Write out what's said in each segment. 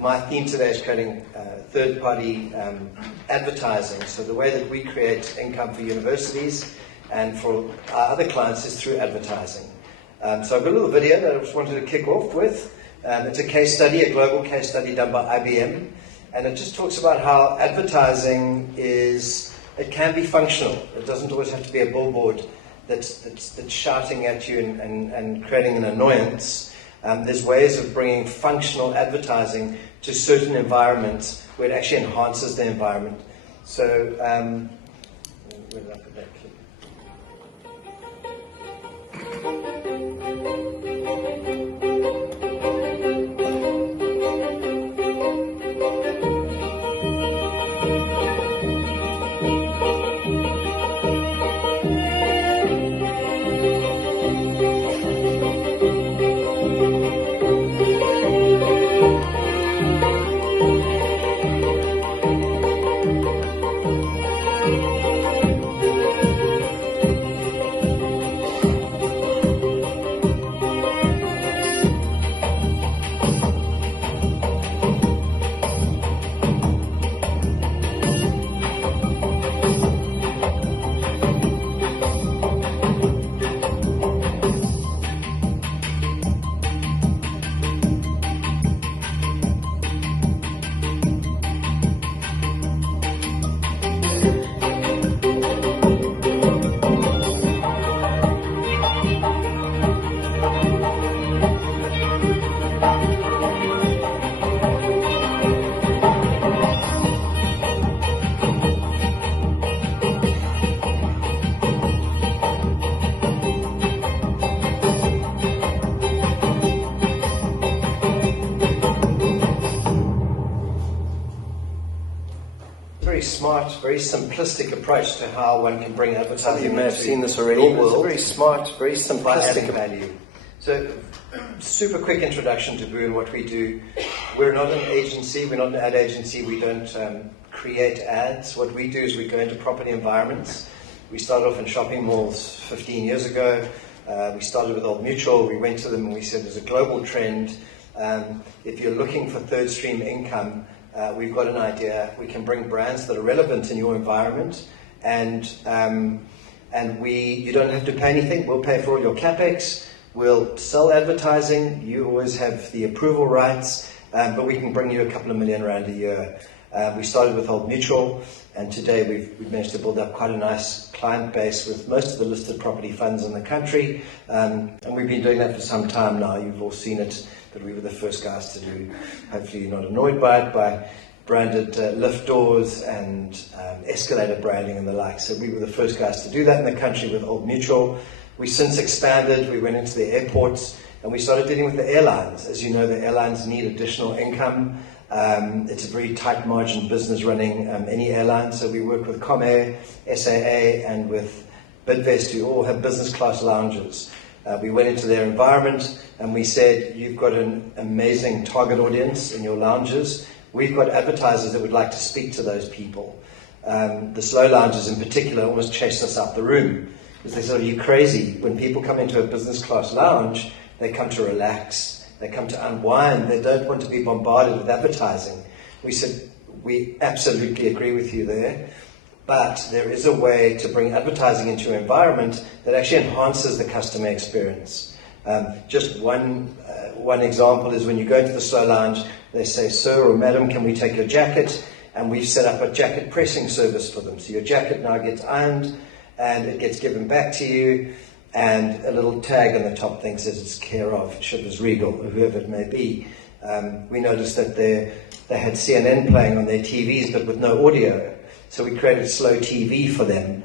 My theme today is creating third-party advertising. So the way that we create income for universities and for our other clients is through advertising. So I've got a little video that I just wanted to kick off with. It's a case study, a global case study done by IBM, and it just talks about how advertising it can be functional. It doesn't always have to be a billboard that's shouting at you and creating an annoyance. There's ways of bringing functional advertising to certain environments where it actually enhances the environment. So, where did I put that clip? Very smart, very simplistic approach to how one can bring advertising. Some of you may have seen this already. It's a very smart, very simplistic value. So, super quick introduction to Boo and what we do. We're not an agency. We're not an ad agency. We don't create ads. What we do is we go into property environments. We started off in shopping malls 15 years ago. We started with Old Mutual. We went to them and we said there's a global trend. If you're looking for third stream income, we've got an idea. We can bring brands that are relevant in your environment, and you don't have to pay anything. We'll pay for all your capex. We'll sell advertising. You always have the approval rights, but we can bring you a couple of million rand a year. We started with Old Mutual, and today we've managed to build up quite a nice client base with most of the listed property funds in the country, and we've been doing that for some time now. You've all seen it, but we were the first guys to do. Hopefully you're not annoyed by it, by branded lift doors and escalator branding and the like. So we were the first guys to do that in the country with Old Mutual. We since expanded. We went into the airports and we started dealing with the airlines. As you know, the airlines need additional income. It's a very tight margin business running any airline. So we work with Comair, SAA, and with Bidvest, who all have business class lounges. We went into their environment and we said, you've got an amazing target audience in your lounges. We've got advertisers that would like to speak to those people. The slow lounges in particular almost chased us out the room because they said, are you crazy? When people come into a business class lounge, they come to relax, they come to unwind, they don't want to be bombarded with advertising. We said, we absolutely agree with you there. But there is a way to bring advertising into your environment that actually enhances the customer experience. Just one example is when you go into the slow lounge, they say, sir or madam, can we take your jacket? And we've set up a jacket pressing service for them. So your jacket now gets ironed and it gets given back to you, and a little tag on the top thing says it's care of Shivers Regal, or whoever it may be. We noticed that they had CNN playing on their TVs but with no audio. So we created slow TV for them,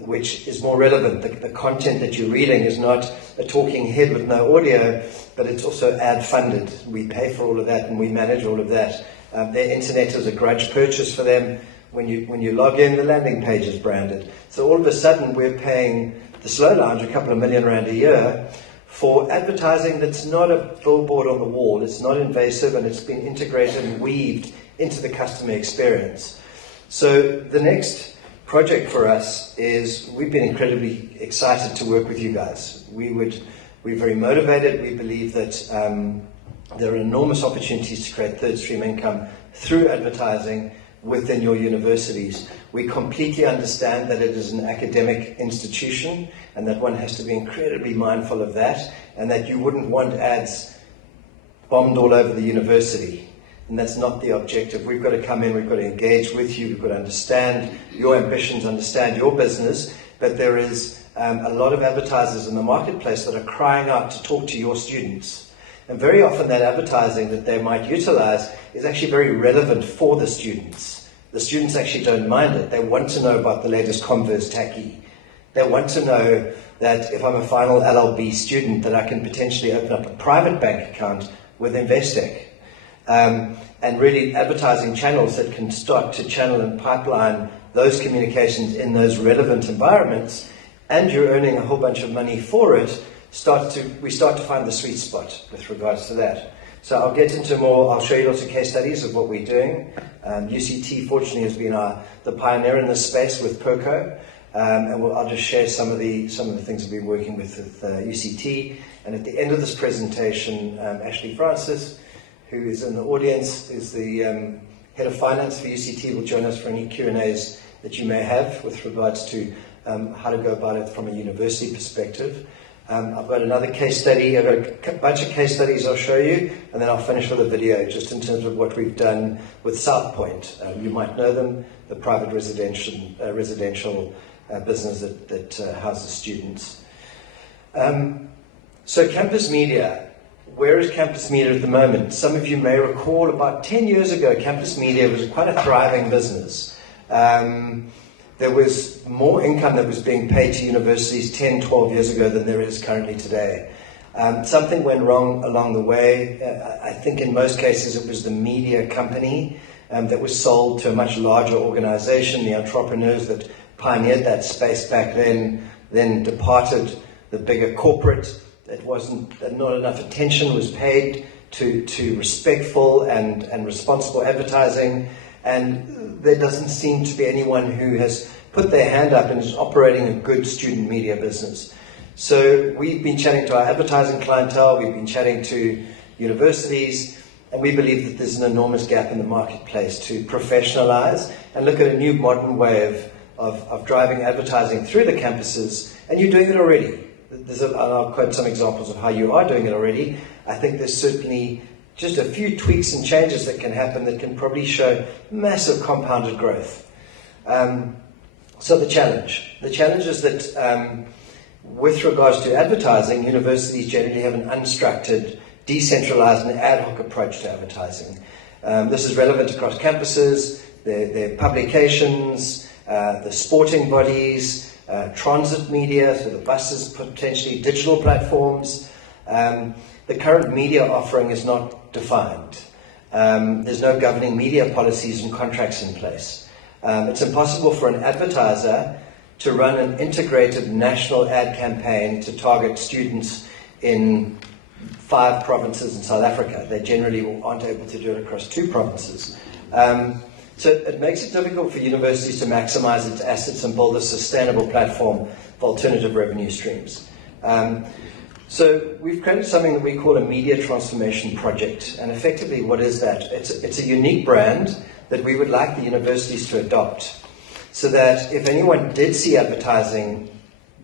which is more relevant. The content that you're reading is not a talking head with no audio, but it's also ad funded. We pay for all of that and we manage all of that. Their internet is a grudge purchase for them. When you log in, the landing page is branded. So all of a sudden we're paying the slow lounge a couple of million rand a year for advertising that's not a billboard on the wall. It's not invasive and it's been integrated and weaved into the customer experience. So the next project for us is, we've been incredibly excited to work with you guys. We're very motivated. We believe that there are enormous opportunities to create third stream income through advertising within your universities. We completely understand that it is an academic institution and that one has to be incredibly mindful of that, and that you wouldn't want ads bombed all over the university. And that's not the objective. We've got to come in, we've got to engage with you, we've got to understand your ambitions, understand your business, but there is a lot of advertisers in the marketplace that are crying out to talk to your students. And very often that advertising that they might utilize is actually very relevant for the students. The students actually don't mind it. They want to know about the latest Converse tacky. They want to know that if I'm a final LLB student, that I can potentially open up a private bank account with Investec. And really advertising channels that can start to channel and pipeline those communications in those relevant environments, and you're earning a whole bunch of money for it, we start to find the sweet spot with regards to that. So I'll get into more, I'll show you lots of case studies of what we're doing. UCT fortunately has been the pioneer in this space with PERCO, and I'll just share some of the things we've been working with UCT. And at the end of this presentation, Ashley Francis, who is in the audience, is the head of finance for UCT, will join us for any Q&As that you may have with regards to how to go about it from a university perspective. I've got another case study. I've got a bunch of case studies I'll show you, and then I'll finish with a video just in terms of what we've done with South Point. You might know them, the private residential business that houses students. So campus media. Where is campus media at the moment? Some of you may recall about 10 years ago, campus media was quite a thriving business. There was more income that was being paid to universities 10, 12 years ago than there is currently today. Something went wrong along the way. I think in most cases it was the media company that was sold to a much larger organization. The entrepreneurs that pioneered that space back then departed the bigger corporate. Not enough attention was paid to respectful and responsible advertising, and there doesn't seem to be anyone who has put their hand up and is operating a good student media business. So we've been chatting to our advertising clientele, we've been chatting to universities, and we believe that there's an enormous gap in the marketplace to professionalize and look at a new modern way of driving advertising through the campuses, and you're doing it already. I'll quote some examples of how you are doing it already. I think there's certainly just a few tweaks and changes that can happen that can probably show massive compounded growth. So the challenge is that with regards to advertising, universities generally have an unstructured, decentralized and ad hoc approach to advertising. This is relevant across campuses, their publications, the sporting bodies, transit media, so the buses, potentially digital platforms. The current media offering is not defined. There's no governing media policies and contracts in place. It's impossible for an advertiser to run an integrated national ad campaign to target students in 5 provinces in South Africa. They generally aren't able to do it across 2 provinces. So it makes it difficult for universities to maximize its assets and build a sustainable platform for alternative revenue streams. So we've created something that we call a media transformation project. And effectively, what is that? It's a unique brand that we would like the universities to adopt, so that if anyone did see advertising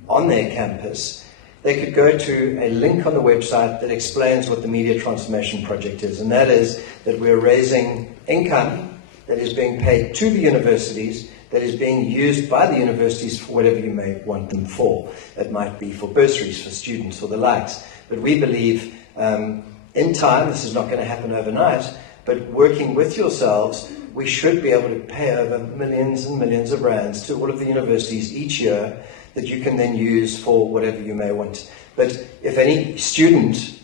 on their campus, they could go to a link on the website that explains what the media transformation project is. And that is that we're raising income that is being paid to the universities, that is being used by the universities for whatever you may want them for. It might be for bursaries for students or the likes. But we believe in time, this is not going to happen overnight, but working with yourselves, we should be able to pay over millions and millions of rands to all of the universities each year that you can then use for whatever you may want. But if any student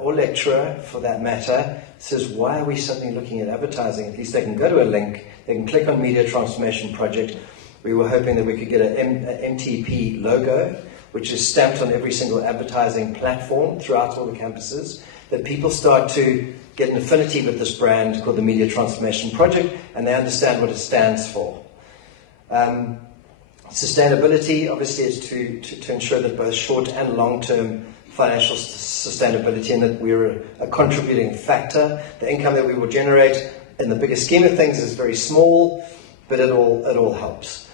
or lecturer, for that matter, says, why are we suddenly looking at advertising? At least they can go to a link, they can click on Media Transformation Project. We were hoping that we could get an MTP logo, which is stamped on every single advertising platform throughout all the campuses, that people start to get an affinity with this brand called the Media Transformation Project, and they understand what it stands for. Sustainability, obviously, is to ensure that both short and long-term financial sustainability and that we're a contributing factor. The income that we will generate in the bigger scheme of things is very small, but it all helps.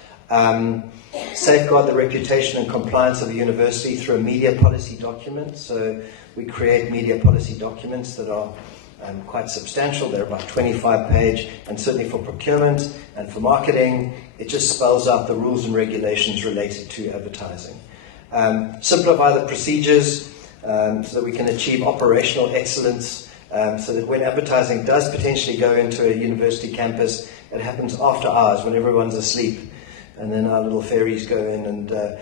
Safeguard the reputation and compliance of a university through a media policy document. So we create media policy documents that are quite substantial. They're about 25-page, and certainly for procurement and for marketing, it just spells out the rules and regulations related to advertising. Simplify the procedures so that we can achieve operational excellence, so that when advertising does potentially go into a university campus, it happens after hours when everyone's asleep, and then our little fairies go in and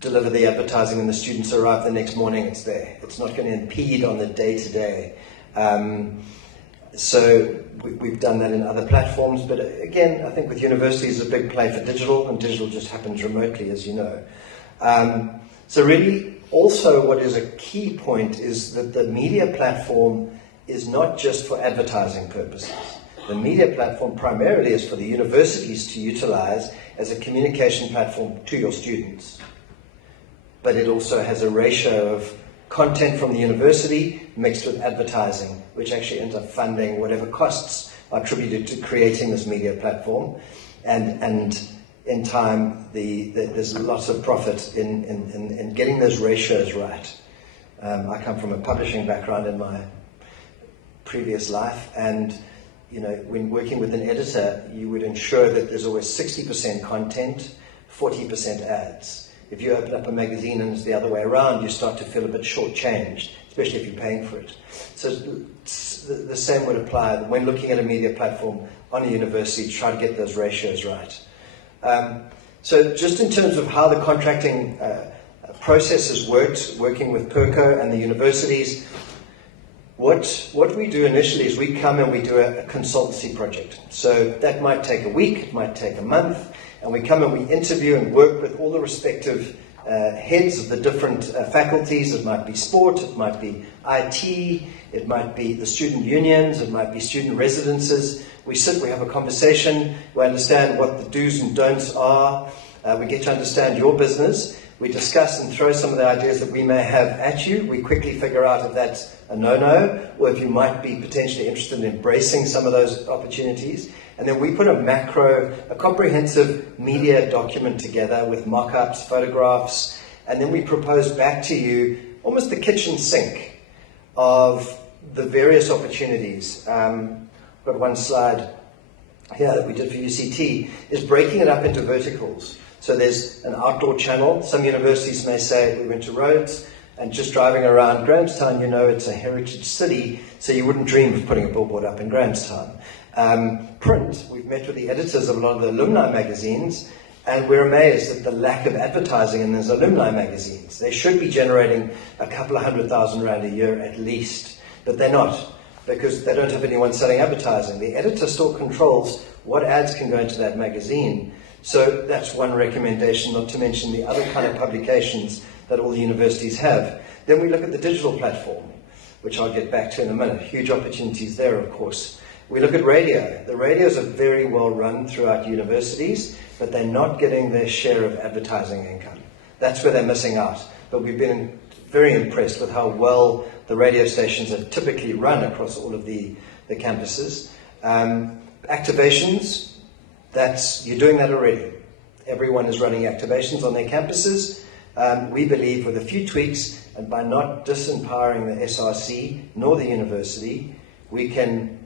deliver the advertising, and the students arrive the next morning, it's there. It's not going to impede on the day-to-day. So we've done that in other platforms, but again, I think with universities, it's a big play for digital, and digital just happens remotely, as you know. So really, also what is a key point is that the media platform is not just for advertising purposes. The media platform primarily is for the universities to utilize as a communication platform to your students. But it also has a ratio of content from the university mixed with advertising, which actually ends up funding whatever costs are attributed to creating this media platform. And in time, there's lots of profit in getting those ratios right. I come from a publishing background in my previous life, and when working with an editor, you would ensure that there's always 60% content, 40% ads. If you open up a magazine and it's the other way around, you start to feel a bit shortchanged, especially if you're paying for it. So the same would apply when looking at a media platform on a university to try to get those ratios right. So just in terms of how the contracting process has worked, working with PERCO and the universities, what we do initially is we come and we do a consultancy project. So that might take a week, it might take a month, and we come and we interview and work with all the respective heads of the different faculties. It might be sport, it might be IT, it might be the student unions, it might be student residences. We sit, we have a conversation, we understand what the do's and don'ts are, we get to understand your business, we discuss and throw some of the ideas that we may have at you. We quickly figure out if that's a no-no, or if you might be potentially interested in embracing some of those opportunities. And then we put a comprehensive media document together with mock-ups, photographs, and then we propose back to you almost the kitchen sink of the various opportunities. I've got one slide here that we did for UCT, is breaking it up into verticals. So there's an outdoor channel. Some universities may say, we went to Rhodes, and just driving around Grahamstown, it's a heritage city, so you wouldn't dream of putting a billboard up in Grahamstown. Print, we've met with the editors of a lot of the alumni magazines, and we're amazed at the lack of advertising in those alumni magazines. They should be generating a couple of R100,000 a year at least, but they're not, because they don't have anyone selling advertising. The editor still controls what ads can go into that magazine. So that's one recommendation, not to mention the other kind of publications that all the universities have. Then we look at the digital platform, which I'll get back to in a minute. Huge opportunities there, of course. We look at radio. The radios are very well run throughout universities, but they're not getting their share of advertising income. That's where they're missing out. But we've been very impressed with how well the radio stations have typically run across all of the campuses. Activations, you're doing that already. Everyone is running activations on their campuses. We believe with a few tweaks, and by not disempowering the SRC nor the university, we can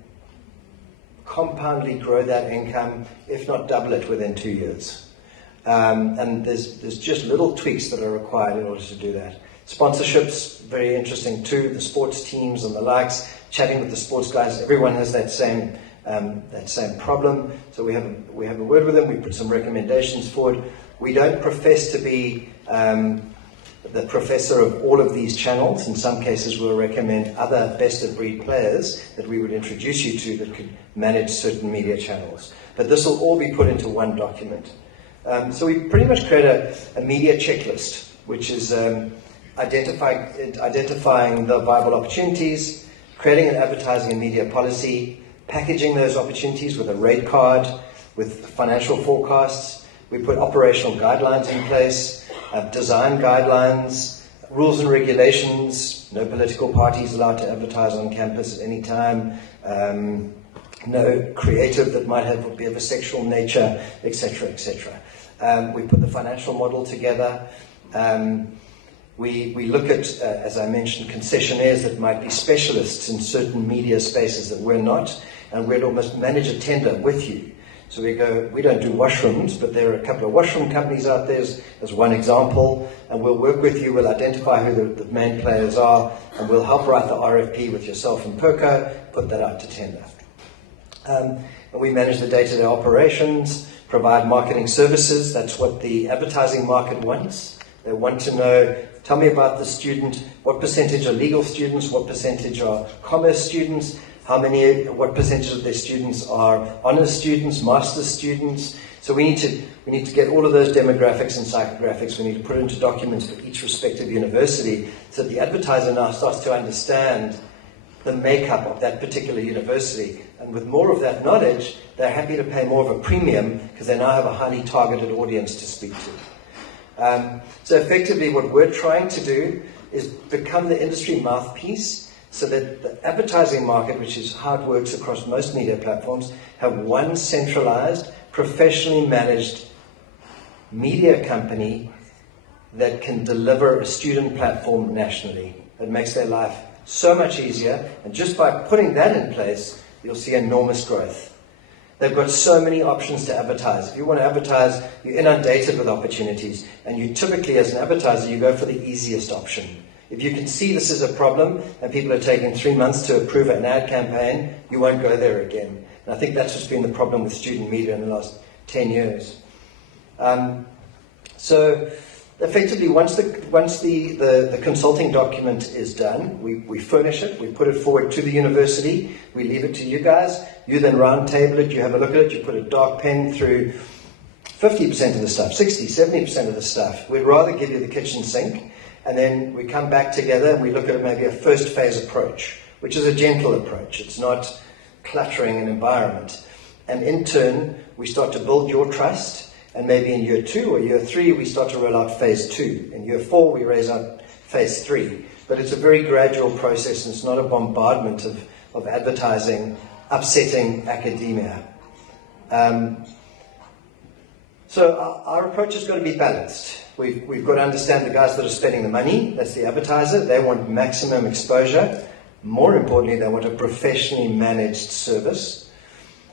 compoundly grow that income, if not double it within 2 years. And there's just little tweaks that are required in order to do that. Sponsorships, very interesting too, the sports teams and the likes, chatting with the sports guys, everyone has that same problem. So we have a word with them, we put some recommendations forward. We don't profess to be the professor of all of these channels. In some cases we'll recommend other best-of-breed players that we would introduce you to that could manage certain media channels. But this will all be put into one document. So we pretty much create a media checklist, which is identifying the viable opportunities, creating an advertising and media policy, packaging those opportunities with a rate card, with financial forecasts. We put operational guidelines in place, design guidelines, rules and regulations, no political parties allowed to advertise on campus at any time, no creative that might be of a sexual nature, etc., etc. We put the financial model together. We look at, as I mentioned, concessionaires that might be specialists in certain media spaces that we're not, and we'd almost manage a tender with you. So we don't do washrooms, but there are a couple of washroom companies out there as one example, and we'll work with you, we'll identify who the main players are, and we'll help write the RFP with yourself and Perco, put that out to tender. And we manage the day-to-day operations, provide marketing services. That's what the advertising market wants. They want to know, tell me about the student, what percentage are legal students, what percentage are commerce students, what percentage of their students are honours students, master's students. So we need to get all of those demographics and psychographics. We need to put it into documents for each respective university so that the advertiser now starts to understand the makeup of that particular university. And with more of that knowledge, they're happy to pay more of a premium because they now have a highly targeted audience to speak to. So effectively what we're trying to do is become the industry mouthpiece so that the advertising market, which is how it works across most media platforms, have one centralized, professionally managed media company that can deliver a student platform nationally. It makes their life so much easier, and just by putting that in place, you'll see enormous growth. They've got so many options to advertise. If you want to advertise, you're inundated with opportunities, and you typically, as an advertiser, you go for the easiest option. If you can see this is a problem, and people are taking 3 months to approve an ad campaign, you won't go there again. And I think that's what's been the problem with student media in the last 10 years. So effectively, once the consulting document is done, we furnish it, we put it forward to the university, we leave it to you guys, you then round table it, you have a look at it, you put a dark pen through 50% of the stuff, 60, 70% of the stuff. We'd rather give you the kitchen sink, and then we come back together and we look at maybe a first phase approach, which is a gentle approach. It's not cluttering an environment. And in turn, we start to build your trust. And maybe in year 2 or year 3, we start to roll out phase 2. In year 4, we raise out phase 3. But it's a very gradual process, and it's not a bombardment of advertising, upsetting academia. So our approach has got to be balanced. We've got to understand the guys that are spending the money. That's the advertiser. They want maximum exposure. More importantly, they want a professionally managed service.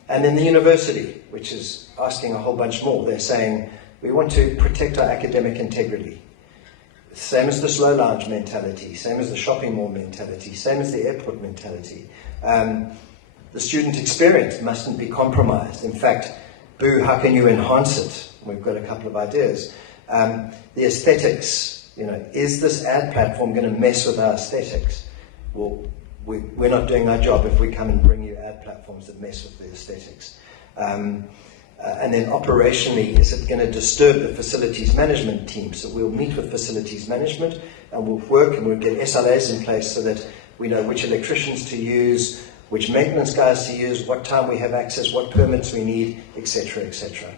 And then the university, which is asking a whole bunch more. They're saying, we want to protect our academic integrity. Same as the slow lounge mentality, same as the shopping mall mentality, same as the airport mentality. The student experience mustn't be compromised. In fact, boo, how can you enhance it? We've got a couple of ideas. The aesthetics, is this ad platform going to mess with our aesthetics? Well, we're not doing our job if we come and bring you ad platforms that mess with the aesthetics. And then operationally, is it going to disturb the facilities management team? So we'll meet with facilities management and we'll work and we'll get SLAs in place so that we know which electricians to use, which maintenance guys to use, what time we have access, what permits we need, etc., etc.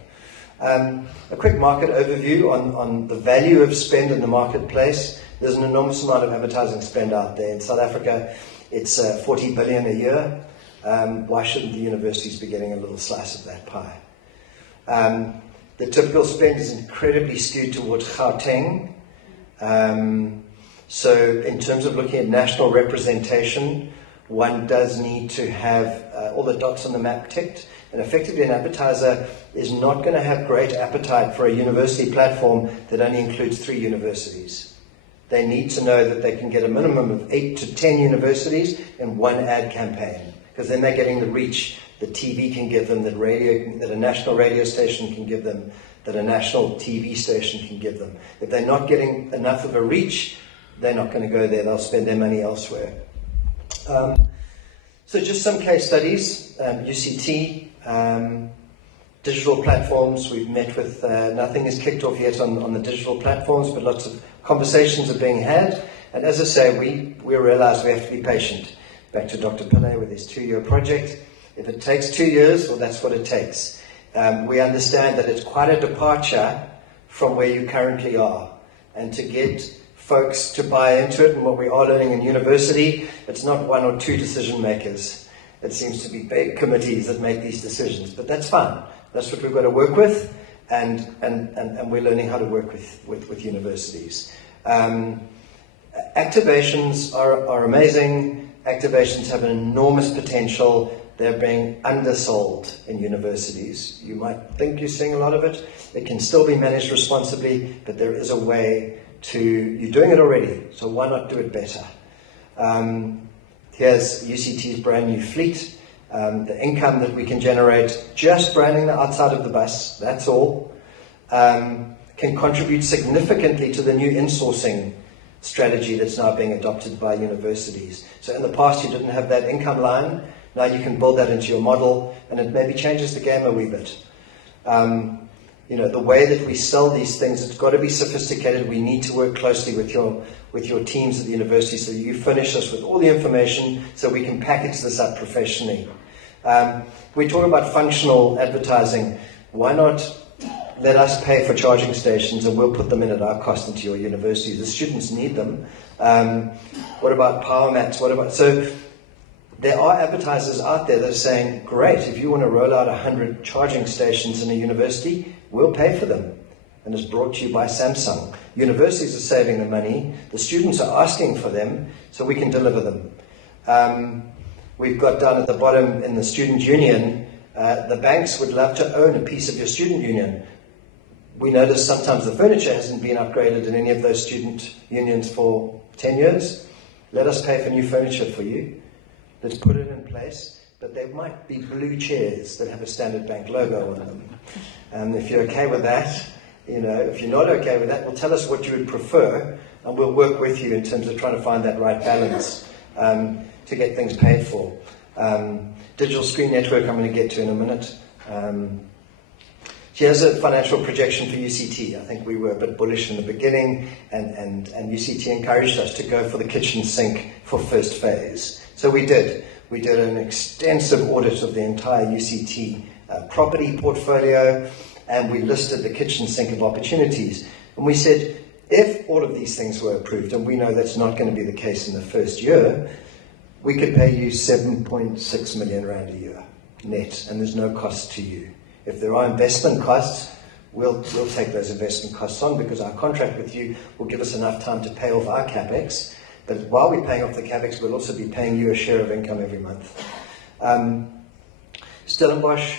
A quick market overview on the value of spend in the marketplace. There's an enormous amount of advertising spend out there. In South Africa, it's 40 billion a year. Why shouldn't the universities be getting a little slice of that pie? The typical spend is incredibly skewed towards Gauteng. So in terms of looking at national representation, one does need to have all the dots on the map ticked. And effectively, an advertiser is not going to have great appetite for a university platform that only includes 3 universities. They need to know that they can get a minimum of 8 to 10 universities in one ad campaign, because then they're getting the reach that TV can give them, that a national radio station can give them, that a national TV station can give them. If they're not getting enough of a reach, they're not going to go there. They'll spend their money elsewhere. So just some case studies. UCT, digital platforms. We've met with, nothing is kicked off yet on the digital platforms, but lots of conversations are being had. And as I say, we realize we have to be patient. Back to Dr. Pillay with his 2-year project. If it takes 2 years, well, that's what it takes. We understand that it's quite a departure from where you currently are. And to get folks to buy into it, and what we are learning in university, it's not one or two decision makers. It seems to be big committees that make these decisions, but that's fine. That's what we've got to work with, and we're learning how to work with universities. Activations are amazing. Activations have an enormous potential. They're being undersold in universities. You might think you're seeing a lot of it. It can still be managed responsibly, but there is a way to, you're doing it already, so why not do it better? Here's UCT's brand new fleet. The income that we can generate just branding the outside of the bus, that's all, can contribute significantly to the new insourcing strategy that's now being adopted by universities. So in the past you didn't have that income line. Now you can build that into your model, and it maybe changes the game a wee bit. The way that we sell these things, it's got to be sophisticated. We need to work closely with your teams at the university so that you furnish us with all the information so we can package this up professionally. We talk about functional advertising. Why not let us pay for charging stations and we'll put them in at our cost into your universities? The students need them. What about power mats? So there are advertisers out there that are saying, great, if you want to roll out 100 charging stations in a university, we'll pay for them. And it's brought to you by Samsung. Universities are saving the money. The students are asking for them, so we can deliver them. We've got down at the bottom in the student union, the banks would love to own a piece of your student union. We notice sometimes the furniture hasn't been upgraded in any of those student unions for 10 years. Let us pay for new furniture for you. Let's put it in place, but there might be blue chairs that have a Standard Bank logo on them. If you're okay with that, if you're not okay with that, well, tell us what you would prefer, and we'll work with you in terms of trying to find that right balance to get things paid for. Digital screen network I'm going to get to in a minute. Here's a financial projection for UCT. I think we were a bit bullish in the beginning, and UCT encouraged us to go for the kitchen sink for first phase. So we did. We did an extensive audit of the entire UCT property portfolio, and we listed the kitchen sink of opportunities. And we said, if all of these things were approved, and we know that's not going to be the case in the first year, we could pay you 7.6 million rand a year net, and there's no cost to you. If there are investment costs, we'll take those investment costs on, because our contract with you will give us enough time to pay off our capex. But while we're paying off the capex, we'll also be paying you a share of income every month. Stellenbosch,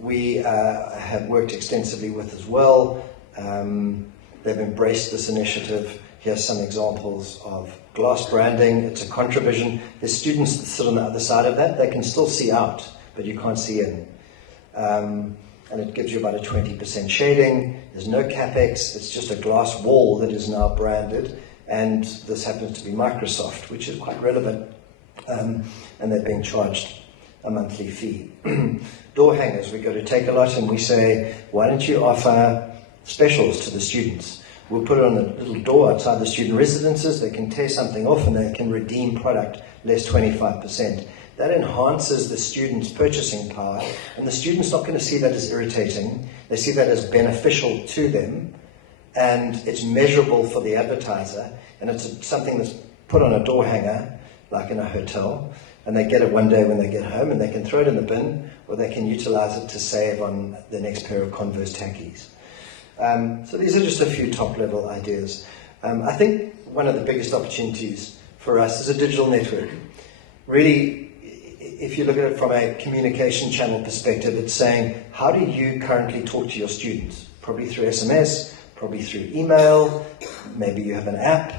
we have worked extensively with as well. They've embraced this initiative. Here's some examples of glass branding. It's a contra-vision. There's students that sit on the other side of that. They can still see out, but you can't see in. And it gives you about a 20% shading. There's no capex. It's just a glass wall that is now branded. And this happens to be Microsoft, which is quite relevant. And they're being charged a monthly fee. Door hangers, we go to Take-A-Lot and we say, why don't you offer specials to the students? We'll put it on a little door outside the student residences. They can tear something off and they can redeem product less 25%. That enhances the student's purchasing power, and the student's not going to see that as irritating. They see that as beneficial to them, and it's measurable for the advertiser, and it's something that's put on a door hanger, like in a hotel, and they get it one day when they get home, and they can throw it in the bin, or they can utilize it to save on the next pair of Converse Tackies. So these are just a few top-level ideas. I think one of the biggest opportunities for us is a digital network. Really, if you look at it from a communication channel perspective, it's saying, how do you currently talk to your students? Probably through SMS, probably through email, maybe you have an app,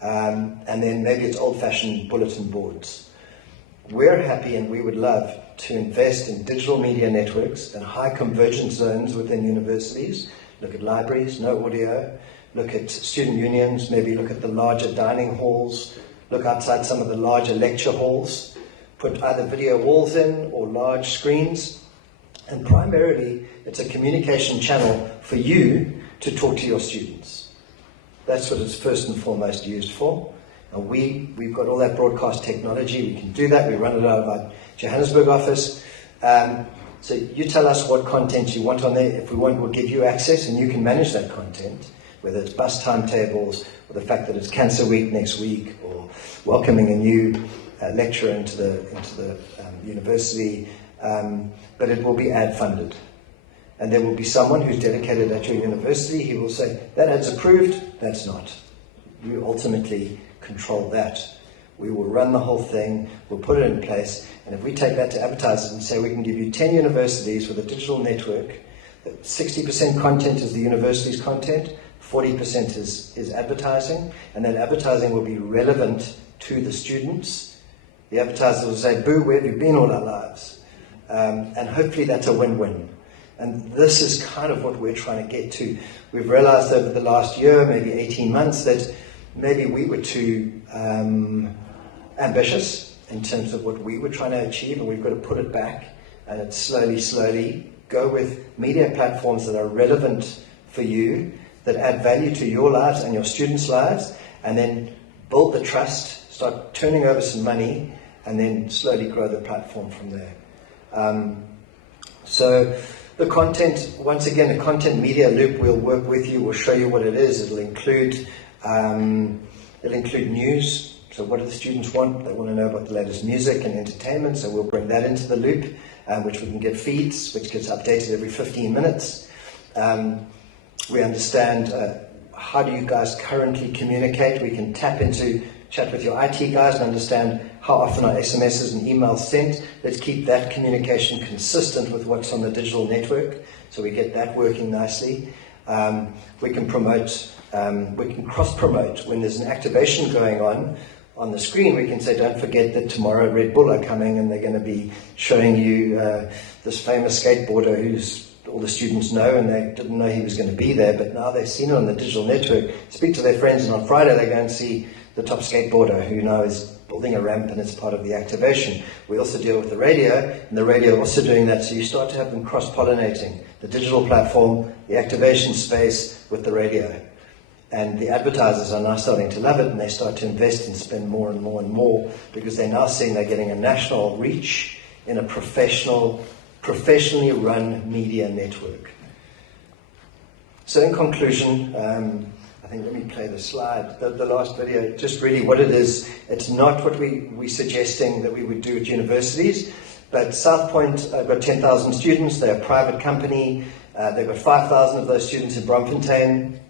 and then maybe it's old-fashioned bulletin boards. We're happy and we would love to invest in digital media networks and high convergence zones within universities. Look at libraries, no audio. Look at student unions, maybe look at the larger dining halls. Look outside some of the larger lecture halls. Put either video walls in or large screens. And primarily, it's a communication channel for you to talk to your students. That's what it's first and foremost used for. And we've got all that broadcast technology. We can do that. We run it out of our Johannesburg office. So you tell us what content you want on there. If we want, we'll give you access and you can manage that content. whether it's bus timetables, or the fact that it's Cancer Week next week, or welcoming a new lecturer into the university, but it will be ad funded. And there will be someone who's dedicated at your university. He will say, that ad's approved, that's not. You ultimately control that. We will run the whole thing, we'll put it in place, and if we take that to advertisers and say we can give you 10 universities with a digital network, that 60% content is the university's content, 40% is advertising, and that advertising will be relevant to the students. The advertisers will say, boo, where have you been all our lives? And hopefully that's a win-win. And this is kind of what we're trying to get to. We've realized over the last year, maybe 18 months, that maybe we were too ambitious in terms of what we were trying to achieve, and we've got to put it back, and it's slowly go with media platforms that are relevant for you, that add value to your lives and your students' lives, and then build the trust, start turning over some money, and then slowly grow the platform from there. So the content, once again, the content media loop, we'll work with you, we'll show you what it is. It'll include news. So what do the students want? They want to know about the latest music and entertainment, so we'll bring that into the loop, which we can get feeds, which gets updated every 15 minutes. We understand how do you guys currently communicate. We can chat with your IT guys and understand how often are SMSs and emails sent. Let's keep that communication consistent with what's on the digital network, so we get that working nicely. We can cross-promote when there's an activation going on the screen. We can say, don't forget that tomorrow Red Bull are coming and they're going to be showing you this famous skateboarder who's all the students know, and they didn't know he was going to be there, but now they've seen it on the digital network, speak to their friends, and on Friday they go and see the top skateboarder who now is building a ramp, and it's part of the activation. We also deal with the radio, and the radio also doing that, so you start to have them cross-pollinating the digital platform, the activation space with the radio. And the advertisers are now starting to love it, and they start to invest and spend more and more and more, because they're now seeing they're getting a national reach in a professionally run media network. So in conclusion, I think, let me play the slide, the last video, just really what it is. It's not what we're suggesting that we would do at universities, but South Point have got 10,000 students, they're a private company, they've got 5,000 of those students in Bloemfontein.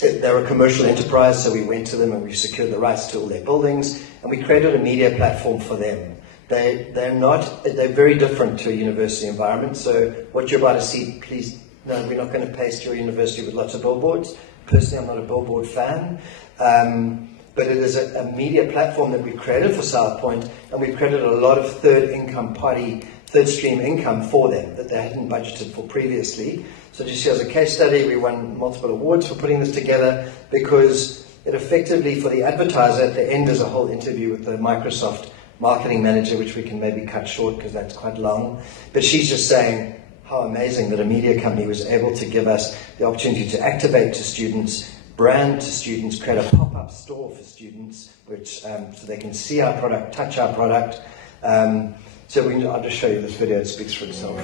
They're a commercial enterprise, so we went to them and we secured the rights to all their buildings, and we created a media platform for them. They're very different to a university environment, so what you're about to see, please, no, we're not going to paste your university with lots of billboards. Personally, I'm not a billboard fan, but it is a media platform that we've created for South Point, and we've created a lot of third stream income for them that they hadn't budgeted for previously. So just as a case study, we won multiple awards for putting this together, because it effectively, for the advertiser, at the end is a whole interview with the Microsoft marketing manager, which we can maybe cut short because that's quite long. But she's just saying how amazing that a media company was able to give us the opportunity to activate to students, brand to students, create a pop-up store for students, which so they can see our product, touch our product. I'll just show you this video, it speaks for itself.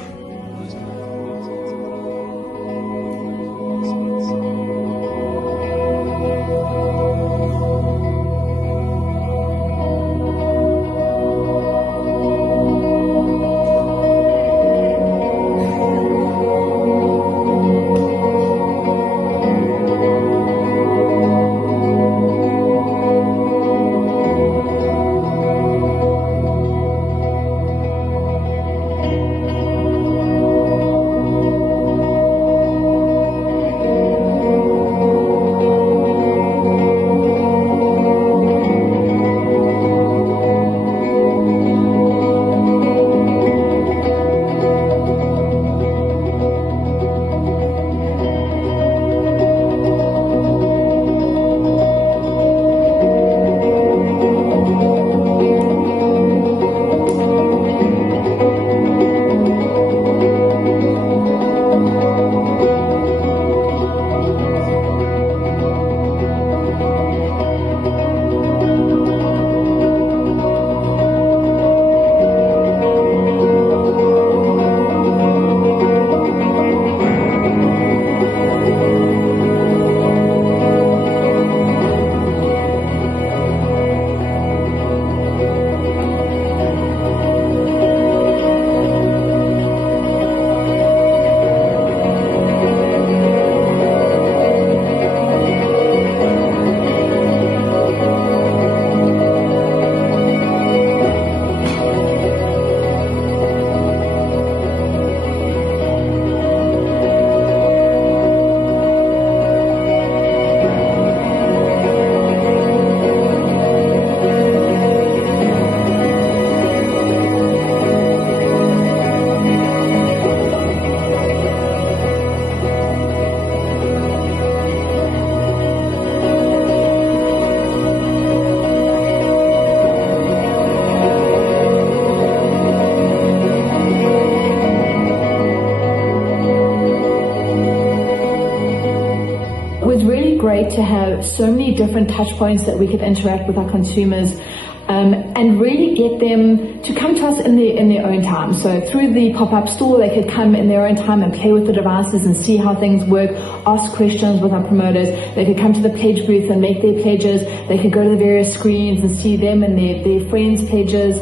to have so many different touch points that we could interact with our consumers, and really get them to come to us in their own time. So through the pop-up store, they could come in their own time and play with the devices and see how things work, ask questions with our promoters. They could come to the pledge booth and make their pledges. They could go to the various screens and see them and their friends' pledges.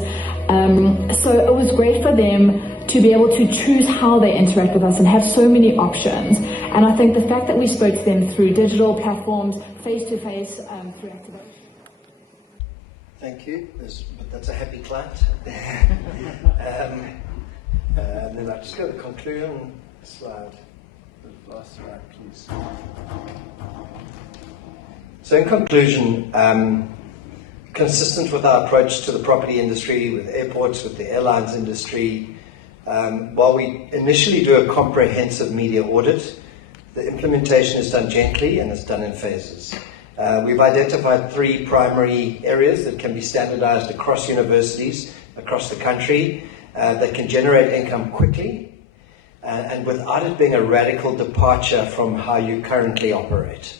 So it was great for them to be able to choose how they interact with us and have so many options. And I think the fact that we spoke to them through digital platforms, face-to-face, through activation. Thank you. That's a happy client. And then I'll just go to the conclusion slide. The last slide, please. So in conclusion, consistent with our approach to the property industry, with airports, with the airlines industry, while we initially do a comprehensive media audit, the implementation is done gently and it's done in phases. We've identified 3 primary areas that can be standardized across universities, across the country, that can generate income quickly, and without it being a radical departure from how you currently operate.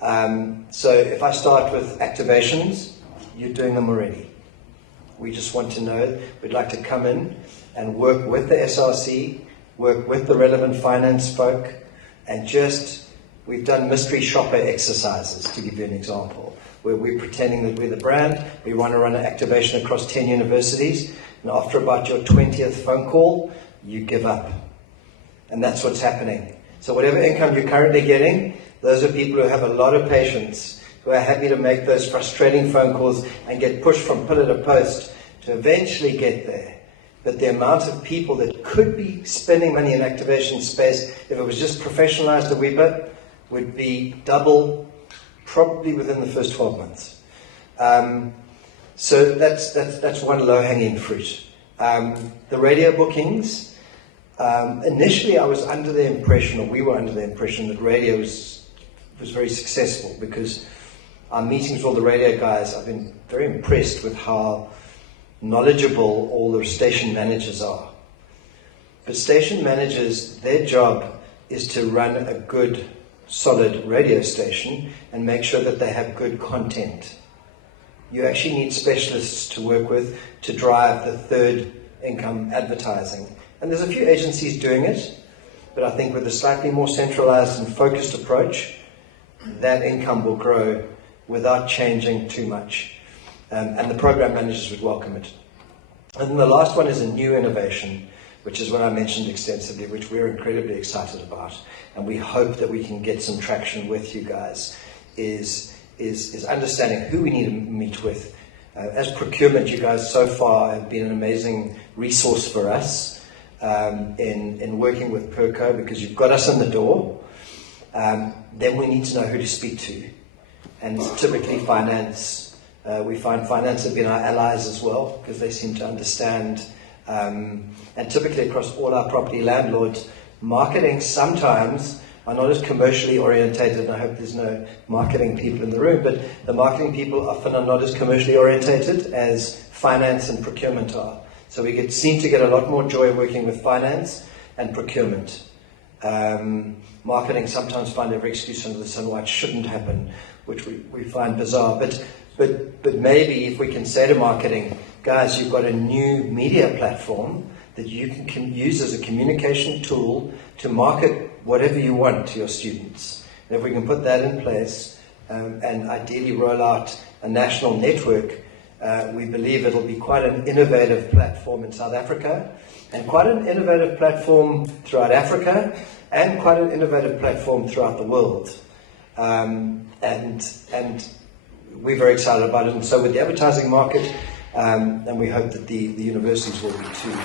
So if I start with activations, you're doing them already. We just want to know, we'd like to come in and work with the SRC, work with the relevant finance folk, and we've done mystery shopper exercises, to give you an example, where we're pretending that we're the brand. We want to run an activation across 10 universities, and after about your 20th phone call, you give up. And that's what's happening. So whatever income you're currently getting, those are people who have a lot of patience, who are happy to make those frustrating phone calls and get pushed from pillar to post to eventually get there. But the amount of people that could be spending money in activation space, if it was just professionalized a wee bit, would be double, probably within the first 12 months. So that's one low-hanging fruit. The radio bookings, initially I was under the impression, or we were under the impression, that radio was very successful, because our meetings with all the radio guys, I've been very impressed with how knowledgeable all the station managers are. But station managers, their job is to run a good, solid radio station and make sure that they have good content. You actually need specialists to work with to drive the third income advertising. And there's a few agencies doing it, but I think with a slightly more centralized and focused approach, that income will grow without changing too much. And the program managers would welcome it. And then the last one is a new innovation, which is what I mentioned extensively, which we're incredibly excited about. And we hope that we can get some traction with you guys, is understanding who we need to meet with. As procurement, you guys so far have been an amazing resource for us in working with Perco, because you've got us in the door. Then we need to know who to speak to. And it's typically finance. We find finance have been our allies as well, because they seem to understand. And typically across all our property landlords, marketing sometimes are not as commercially orientated, and I hope there's no marketing people in the room, but the marketing people often are not as commercially orientated as finance and procurement are. So we seem to get a lot more joy working with finance and procurement. Marketing sometimes find every excuse under the sun why it shouldn't happen, which we find bizarre. But maybe if we can say to marketing, guys, you've got a new media platform that you can use as a communication tool to market whatever you want to your students. And if we can put that in place and ideally roll out a national network, we believe it'll be quite an innovative platform in South Africa, and quite an innovative platform throughout Africa, and quite an innovative platform throughout the world. And we're very excited about it. And so with the advertising market, and we hope that the universities will be too.